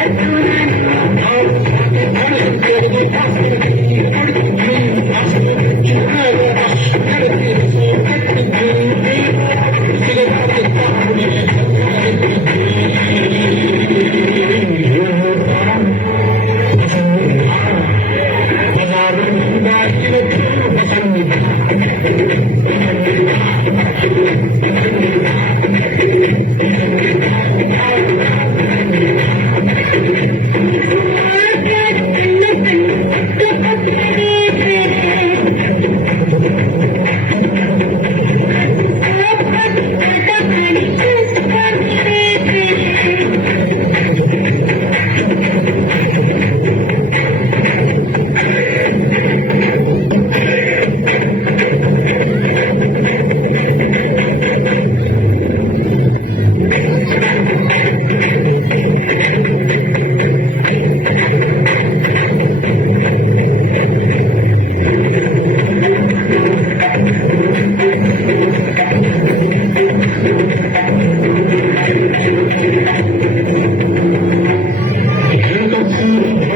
Thank you.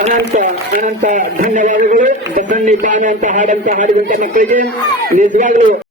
ಅನಂತ ಅನಂತ ಧನ್ಯವಾದಗಳು ಬಸನ್ನಿ ಬಾನ ಅಂತ ಹಾಡಂತ ಹಾಡಿದಂತ ಮಕ್ಕಳಿಗೆ ನಿಜವಾಗ್ಲೂ